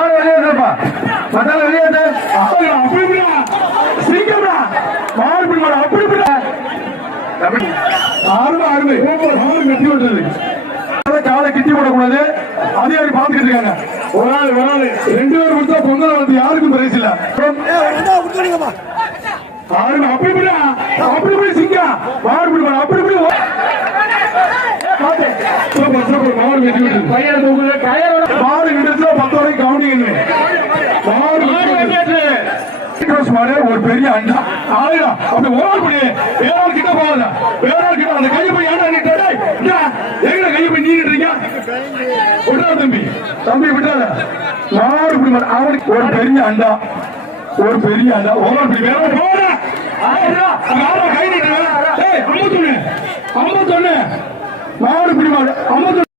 மாடு வெளியேறப்பா மத்தால வெளியேறு அப்படி சீக்கிரம்டா மாடு பிடி மாடு அப்படி ஆறுமை ஆறுமை மாடு கட்டி விட்டுறது காலை கிட்டி போடக்கூடாது அதிகாரி பாத்துக்கிட்டு இருக்காங்க ஒரு நாள் 2 பேர் கொடுத்தா பொங்கல் வந்து யாருக்கும் பிரைஸ் இல்ல அப்படி போய் சிங்கா மாடு பிடி மாடு அப்படி மாடு கட்டி விட்டு மாடு கிட்ட 10 வரைக்கும் கவுண்டிங்க மாடு ஒரு பெரிய அண்டா ஆயிரம் அப்படி ஒரு படி வேற ஆள் கிட்ட போகாத வேற ஆள் கிட்ட அந்த கையை போய் ஏன்னா எங்க கையை போய் நீங்கிட்டு இருக்கீங்க விட்டாத தம்பி விட்டாத மாடு இப்படி அவனுக்கு ஒரு பெரிய அண்டா ஒரு படி வேற போட ஆயிரம் கை நீட்டு 51 மாடு இப்படி மாடு 51